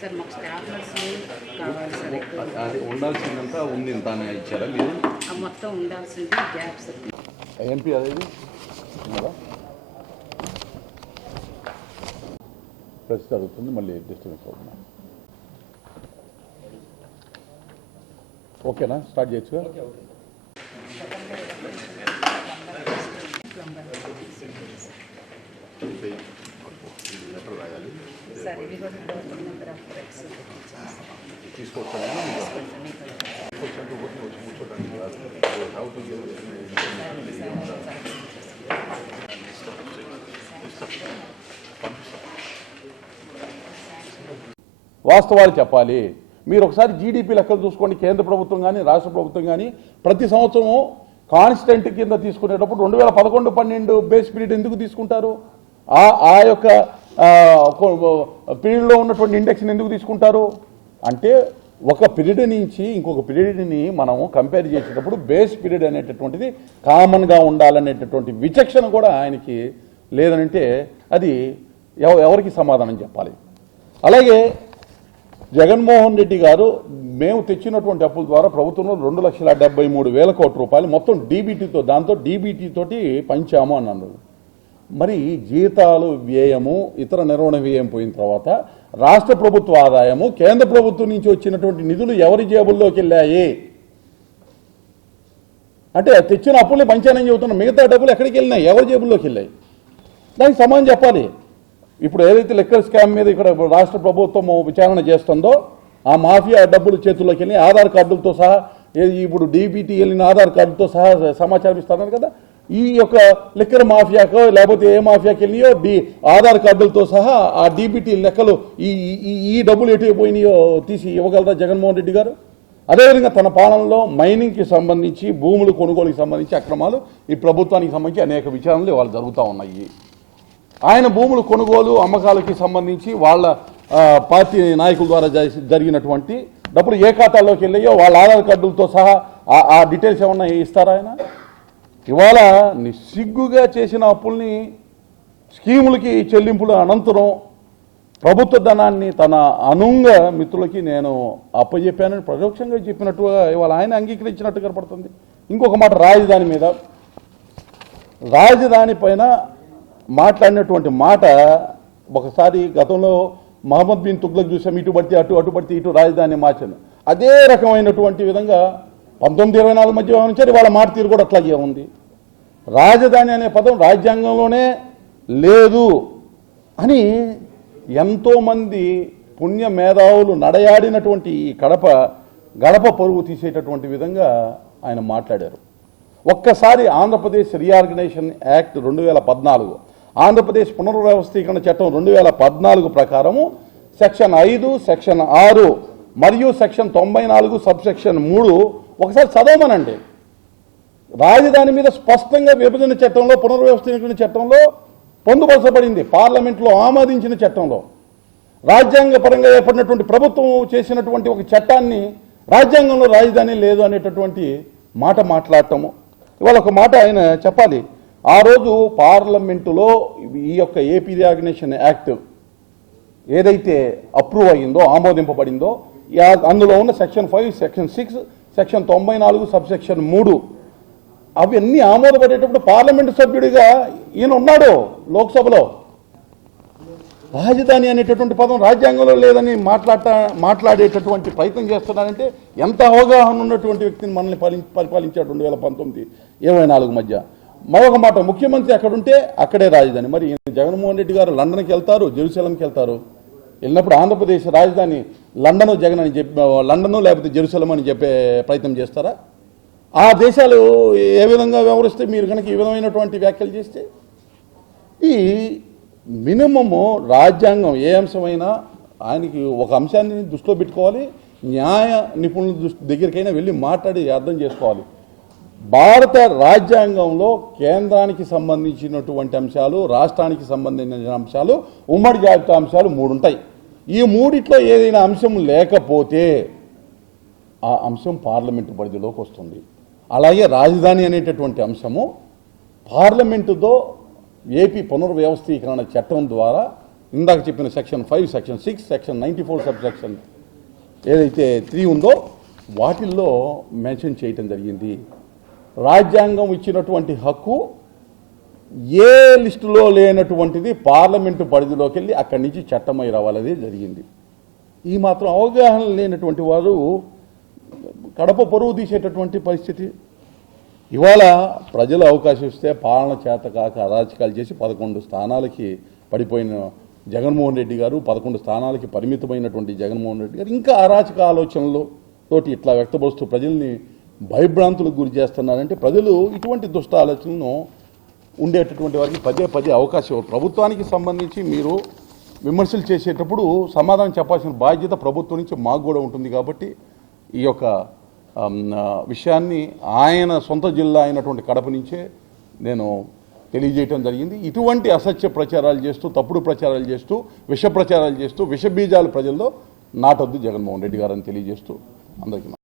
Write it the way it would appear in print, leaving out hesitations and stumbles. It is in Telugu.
సార్ మాకు స్టాఫ్ నర్సులు కావాలి సార్ ఎక్కువ. అది ఉండాల్సిందంతా ఉంది తానే ఇచ్చారా మీరు? మొత్తం ఉండాల్సింది గ్యాప్స్. ఎంపీ అదేది ప్రెస్ జరుగుతుంది, మళ్ళీ డిస్టర్బెన్స్ అవుతుంది. ఓకేనా, స్టార్ట్ చేయొచ్చుగా? సార్ ఇవి కూడా టోటల్ నెంబర్ ఆఫ్ రైట్స్ వాస్తవాలు చెప్పాలి. మీరు ఒకసారి జీడిపి లెక్కలు చూసుకోండి. కేంద్ర ప్రభుత్వం కానీ రాష్ట్ర ప్రభుత్వం కానీ ప్రతి సంవత్సరం కాన్స్టెంట్ కింద తీసుకునేటప్పుడు 2011-12 బేస్ పీరియడ్ ఎందుకు తీసుకుంటారు? ఆ యొక్క పీరియడ్లో ఉన్నటువంటి ఇండెక్స్ని ఎందుకు తీసుకుంటారు అంటే, ఒక పీరియడ్ నుంచి ఇంకొక పీరియడ్ని మనం కంపేర్ చేసేటప్పుడు బేస్ పీరియడ్ అనేటటువంటిది కామన్గా ఉండాలనేటటువంటి విచక్షణ కూడా ఆయనకి లేదనంటే అది ఎవరికి సమాధానం చెప్పాలి? అలాగే జగన్మోహన్ రెడ్డి గారు మేము తెచ్చినటువంటి అప్పుల ద్వారా ప్రభుత్వంలో 2,73,000 కోట్ల రూపాయలు మొత్తం డీబీటీతో, దాంతో డీబీటీ తోటి పంచాము అని అన్నారు. మరి జీతాలు వ్యయము, ఇతర నిర్వహణ వ్యయం పోయిన తర్వాత రాష్ట్ర ప్రభుత్వ ఆదాయము, కేంద్ర ప్రభుత్వం నుంచి వచ్చినటువంటి నిధులు ఎవరి జేబుల్లోకి వెళ్ళాయి అంటే, తెచ్చిన అప్పుల్ని పంచానని చెబుతున్నా, మిగతా డబ్బులు ఎక్కడికి వెళ్ళినాయి, ఎవరి జేబుల్లోకి వెళ్ళాయి? దానికి సమాధానం చెప్పాలి. ఇప్పుడు ఏదైతే లెక్కర్ స్కామ్ మీద ఇక్కడ రాష్ట్ర ప్రభుత్వం విచారణ చేస్తుందో, ఆ మాఫియా డబ్బులు చేతుల్లోకి వెళ్ళి ఆధార్ కార్డులతో సహా, ఇప్పుడు డీబీటీ వెళ్ళిన ఆధార్ కార్డులతో సహా సమాచారం ఇస్తున్నారు కదా, ఈ యొక్క లిక్కర్ మాఫియాకో లేకపోతే ఏ మాఫియాకి వెళ్ళియో ఆధార్ కార్డులతో సహా ఆ డీబీటీ లెక్కలు ఈ డబ్బులు ఎటు పోయినాయో తీసి ఇవ్వగలరా జగన్మోహన్ రెడ్డి గారు? అదేవిధంగా తన పాలనలో మైనింగ్కి సంబంధించి, భూములు కొనుగోలుకి సంబంధించి అక్రమాలు ఈ ప్రభుత్వానికి సంబంధించి అనేక విచారణలు ఇవాళ జరుగుతూ ఉన్నాయి. ఆయన భూములు కొనుగోలు అమ్మకాలకి సంబంధించి వాళ్ళ పార్టీ నాయకుల ద్వారా జరిగినటువంటి డబ్బులు ఏ ఖాతాల్లోకి వెళ్ళాయో వాళ్ళ ఆధార్ కార్డులతో సహా ఆ డీటెయిల్స్ ఏమన్నా ఇస్తారా ఆయన? ఇవాళ నిస్సిగ్గుగా చేసిన అప్పుల్ని స్కీములకి చెల్లింపుల అనంతరం ప్రభుత్వ ధనాన్ని తన అనుంగ మిత్రులకి నేను అప్పచెప్పానని పరోక్షంగా చెప్పినట్టుగా ఇవాళ ఆయన అంగీకరించినట్టు కనపడుతుంది. ఇంకొక మాట, రాజధాని మీద, రాజధాని పైన మాట్లాడినటువంటి మాట ఒకసారి గతంలో మహమ్మద్ బిన్ తుగ్లక్ చూసాం, ఇటు పడితే అటు పడితే ఇటు రాజధాని మార్చాను. అదే రకమైనటువంటి విధంగా 1924 మధ్య వ్యవహరించారు. ఇవాళ మాట తీరు కూడా అట్లాగే ఉంది. రాజధాని అనే పదం రాజ్యాంగంలోనే లేదు అని ఎంతోమంది పుణ్య మేధావులు నడయాడినటువంటి ఈ గడప పరుగు తీసేటటువంటి విధంగా ఆయన మాట్లాడారు. ఒక్కసారి ఆంధ్రప్రదేశ్ రీఆర్గనైజేషన్ యాక్ట్ 2014, ఆంధ్రప్రదేశ్ పునర్వ్యవస్థీకరణ చట్టం 2014 ప్రకారము సెక్షన్ 5, సెక్షన్ 6 మరియు సెక్షన్ 94 సబ్సెక్షన్ 3 ఒకసారి చదవమనండి. రాజధాని మీద స్పష్టంగా విభజన చట్టంలో, పునర్వ్యవస్థీకరణ చట్టంలో పొందుపరచబడింది. పార్లమెంట్లో ఆమోదించిన చట్టంలో రాజ్యాంగ పరంగా ఏర్పడినటువంటి ప్రభుత్వం చేసినటువంటి ఒక చట్టాన్ని రాజ్యాంగంలో రాజధాని లేదు అనేటటువంటి మాట మాట్లాడటము. ఇవాళ ఒక మాట ఆయన చెప్పాలి. ఆ రోజు పార్లమెంటులో ఈ యొక్క ఏపీ రీఆర్గనైజేషన్ యాక్ట్ ఏదైతే అప్రూవ్ అయ్యిందో, ఆమోదింపబడిందో, అందులో ఉన్న సెక్షన్ 5, సెక్షన్ 6, సెక్షన్ 94 సబ్సెక్షన్ 3 అవన్నీ ఆమోదపడేటప్పుడు పార్లమెంటు సభ్యుడిగా ఈయన ఉన్నాడు లోక్సభలో. రాజధాని అనేటటువంటి పదం రాజ్యాంగంలో లేదని మాట్లాడేటటువంటి ప్రయత్నం చేస్తున్నారంటే ఎంత అవగాహన ఉన్నటువంటి వ్యక్తిని మనల్ని పరిపాలించాడు 2019-24 మధ్య. మరొక మాట, ముఖ్యమంత్రి ఎక్కడుంటే అక్కడే రాజధాని. మరి జగన్మోహన్ రెడ్డి గారు లండన్కి వెళ్తారు, జెరూసలంకి వెళ్తారు. వెళ్ళినప్పుడు ఆంధ్రప్రదేశ్ రాజధాని లండను జగన్ అని లండను లేకపోతే జెరూసలం అని చెప్పే ప్రయత్నం చేస్తారా? ఆ దేశాలు ఏ విధంగా వ్యవహరిస్తే మీరు కనుక ఈ విధమైనటువంటి వ్యాఖ్యలు చేస్తే, ఈ మినిమము రాజ్యాంగం ఏ అంశమైనా ఆయనకి ఒక అంశాన్ని దృష్టిలో పెట్టుకోవాలి. న్యాయ నిపుణుల దగ్గరికైనా వెళ్ళి మాట్లాడి అర్థం చేసుకోవాలి. భారత రాజ్యాంగంలో కేంద్రానికి సంబంధించినటువంటి అంశాలు, రాష్ట్రానికి సంబంధించిన అంశాలు, ఉమ్మడి జాబితా అంశాలు 3 ఉంటాయి. ఈ 3 ఏదైనా అంశం లేకపోతే ఆ అంశం పార్లమెంటు పరిధిలోకి వస్తుంది. అలాగే రాజధాని అనేటటువంటి అంశము పార్లమెంటుతో ఏపీ పునర్వ్యవస్థీకరణ చట్టం ద్వారా ఇందాక చెప్పిన section 5, section 6, section 94 sub section ఏదైతే 3 ఉందో వాటిల్లో మెన్షన్ చేయటం జరిగింది. రాజ్యాంగం ఇచ్చినటువంటి హక్కు ఏ లిస్టులో లేనటువంటిది పార్లమెంటు పరిధిలోకి వెళ్ళి అక్కడి నుంచి చట్టమై రావాలది జరిగింది. ఈ మాత్రం అవగాహన లేనటువంటి వారు కడప పరువు తీసేటటువంటి పరిస్థితి. ఇవాళ ప్రజలు అవకాశం ఇస్తే పాలన చేత కాక అరాచకాలు చేసి 11 స్థానాలకి పడిపోయిన జగన్మోహన్ రెడ్డి గారు, 11 స్థానాలకి పరిమితమైనటువంటి జగన్మోహన్ రెడ్డి గారు ఇంకా అరాచక ఆలోచనలు తోటి ఇట్లా వ్యక్తపరుస్తూ ప్రజల్ని భయభ్రాంతులకు గురి చేస్తున్నారంటే ప్రజలు ఇటువంటి దుష్ట ఆలోచనలను ఉండేటటువంటి వారికి పదే అవకాశం. ప్రభుత్వానికి సంబంధించి మీరు విమర్శలు చేసేటప్పుడు సమాధానం చెప్పాల్సిన బాధ్యత ప్రభుత్వం నుంచి మాకు కూడా ఉంటుంది. కాబట్టి ఈ యొక్క విషయాన్ని ఆయన సొంత జిల్లా అయినటువంటి కడప నుంచే నేను తెలియజేయటం జరిగింది. ఇటువంటి అసత్య ప్రచారాలు చేస్తూ, తప్పుడు ప్రచారాలు చేస్తూ, విష ప్రచారాలు చేస్తూ, విష బీజాలు ప్రజల్లో నాటొద్దు జగన్మోహన్ రెడ్డి గారని తెలియజేస్తూ అందరికీ